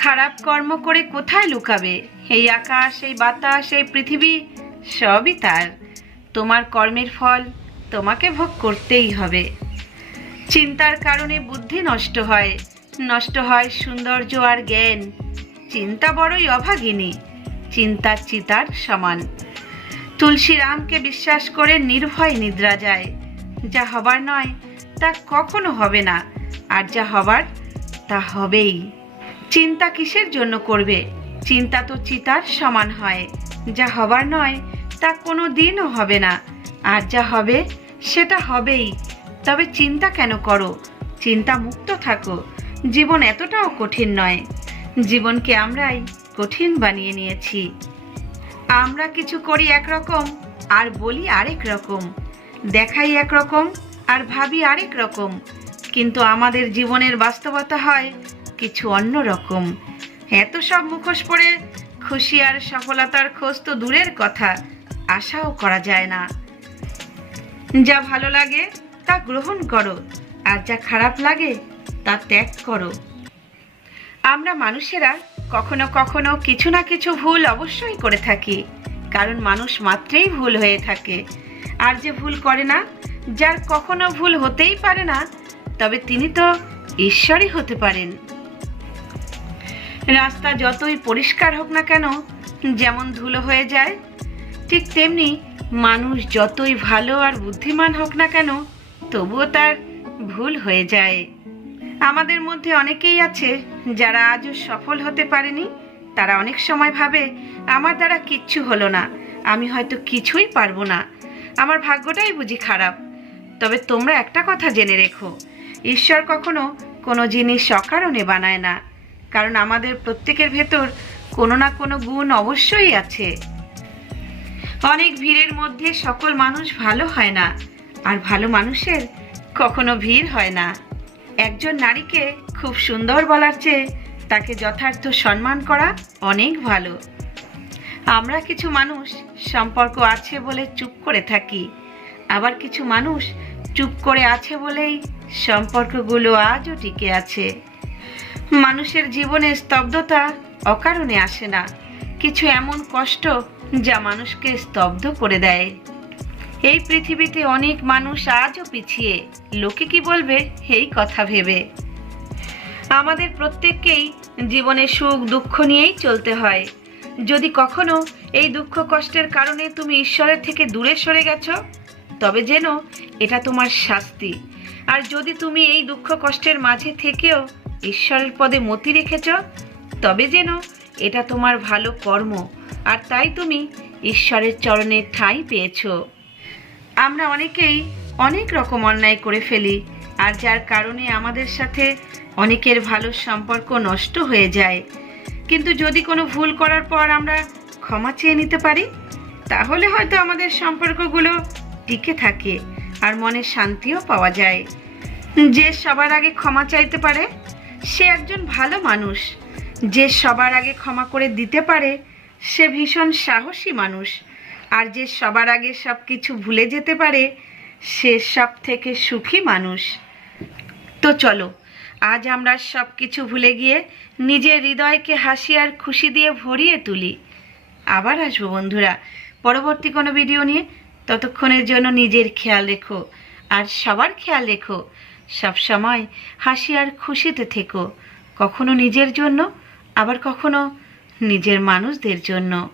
খারাপ কর্ম করে কোথায় লুকাবে? এই আকাশ, এই বাতাস, এই পৃথিবী, সবই তার। তোমার কর্মের ফল তোমাকে ভোগ করতেই হবে। চিন্তার কারণে বুদ্ধি নষ্ট হয়। নষ্ট হয় সৌন্দর্য আর জ্ঞান। চিন্তা বড়ই অভাগিনী। চিন্তা চিতার সমান। তুলসী রামকে বিশ্বাস করে নির্ভয় নিদ্রা যায়। যা হবার নয়, তা কখনো হবে না। আর যা হবার, তা হবেই। চিন্তা কিসের জন্য করবে? চিন্তা তো চিতার সমান হয়। যা হবার নয়, তা কোনো দিনও হবে না। আর যা হবে, সেটা হবেই। তবে চিন্তা কেন করো? চিন্তা মুক্ত থাকো। জীবন এতটাও কঠিন নয়। জীবনকে আমরাই কঠিন বানিয়ে নিয়েছি। আমরা কিছু করি একরকম, আর বলি আরেক রকম। দেখাই একরকম, আর ভাবি আরেক রকম। কিন্তু আমাদের জীবনের বাস্তবতা হয় কিছু অন্য রকম। এত সব মুখোশ পরে খুশি আর সফলতার খোঁজ তো দূরের কথা, আশাও করা যায় না। যা ভালো লাগে, তা গ্রহণ করো, আর যা খারাপ লাগে, তা ত্যাগ করো। আমরা মানুষেরা কখনো কখনো কিছু না কিছু ভুল অবশ্যই করে থাকি, কারণ মানুষ মাত্রেই ভুল হয়ে থাকে। আর যে ভুল করে না, যার কখনো ভুল হতেই পারে না, তবে তিনি তো ঈশ্বরই হতে পারেন। রাস্তা যতই পরিষ্কার হোক না কেন, যেমন ধুলো হয়ে যায়, ঠিক তেমনি মানুষ যতই ভালো আর বুদ্ধিমান হোক না কেন, তবুও তার ভুল হয়ে যায়। আমাদের মধ্যে অনেকেই আছে যারা আজও সফল হতে পারেনি। তারা অনেক সময় ভাবে, আমার দ্বারা কিচ্ছু হলো না, আমি হয়তো কিছুই পারব না। আমার ভাগ্যটাই বুঝি খারাপ। তবে তোমরা একটা কথা জেনে রেখো, ঈশ্বর কখনো কোনো জিনিস অকারণে বানায় না। কারণ আমাদের প্রত্যেকের ভেতর কোনো না কোনো গুণ অবশ্যই আছে। অনেক ভিড়ের মধ্যে সকল মানুষ ভালো হয় না, আর ভালো মানুষের কখনো ভিড় হয় না। একজন নারীকে খুব সুন্দর বলার চেয়ে তাকে যথার্থ সম্মান করা অনেক ভালো। আমরা কিছু মানুষ সম্পর্ক আছে বলে চুপ করে থাকি, আবার কিছু মানুষ চুপ করে আছে বলেই সম্পর্কগুলো আজও টিকে আছে। মানুষের জীবনে স্তব্ধতা অকারণে আসে না। কিছু এমন কষ্ট যা মানুষকে স্তব্ধ করে দেয়। এই পৃথিবীতে অনেক মানুষ আজও পিছিয়ে। লোকে কি বলবে? এই কথা ভেবে। আমাদের প্রত্যেককেই জীবনে সুখ, দুঃখ নিয়েই চলতে হয়। যদি কখনো এই দুঃখ, কষ্টের কারণে তুমি ঈশ্বরের থেকে দূরে সরে গেছো, তবে যেন এটা তোমার শাস্তি। আর যদি তুমি এই দুঃখ, কষ্টের মাঝে থেকেও ঈশ্বরের পদে মতি রেখেছ, তবে যেন এটা তোমার ভালো কর্ম, আর তাই তুমি ঈশ্বরের চরণে ঠাঁই পেয়েছ। আমরা অনেকেই অনেক রকম অন্যায় করে ফেলি, আর যার কারণে আমাদের সাথে অনেকের ভালো সম্পর্ক নষ্ট হয়ে যায়। কিন্তু যদি কোনো ভুল করার পর আমরা ক্ষমা চেয়ে নিতে পারি, তাহলে হয়তো আমাদের সম্পর্কগুলো টিকে থাকে, আর মনে শান্তিও পাওয়া যায়। যে সবার আগে ক্ষমা চাইতে পারে সে একজন ভালো মানুষ। যে সবার আগে ক্ষমা করে দিতে পারে, সে ভীষণ সাহসী মানুষ। আর যে সবার আগে সব কিছু ভুলে যেতে পারে, সে সব থেকে সুখী মানুষ। তো চলো, আজ আমরা সব কিছু ভুলে গিয়ে নিজের হৃদয়কে হাসি আর খুশি দিয়ে ভরিয়ে তুলি। আবার আসব বন্ধুরা, পরবর্তী কোনো ভিডিও নিয়ে। ততক্ষণের জন্য নিজের খেয়াল রেখো, আর সবার খেয়াল রেখো সব সময় হাসি আর খুশিতে থেকো। কখনো নিজের জন্য আবার কখনো নিজের মানুষদের জন্য।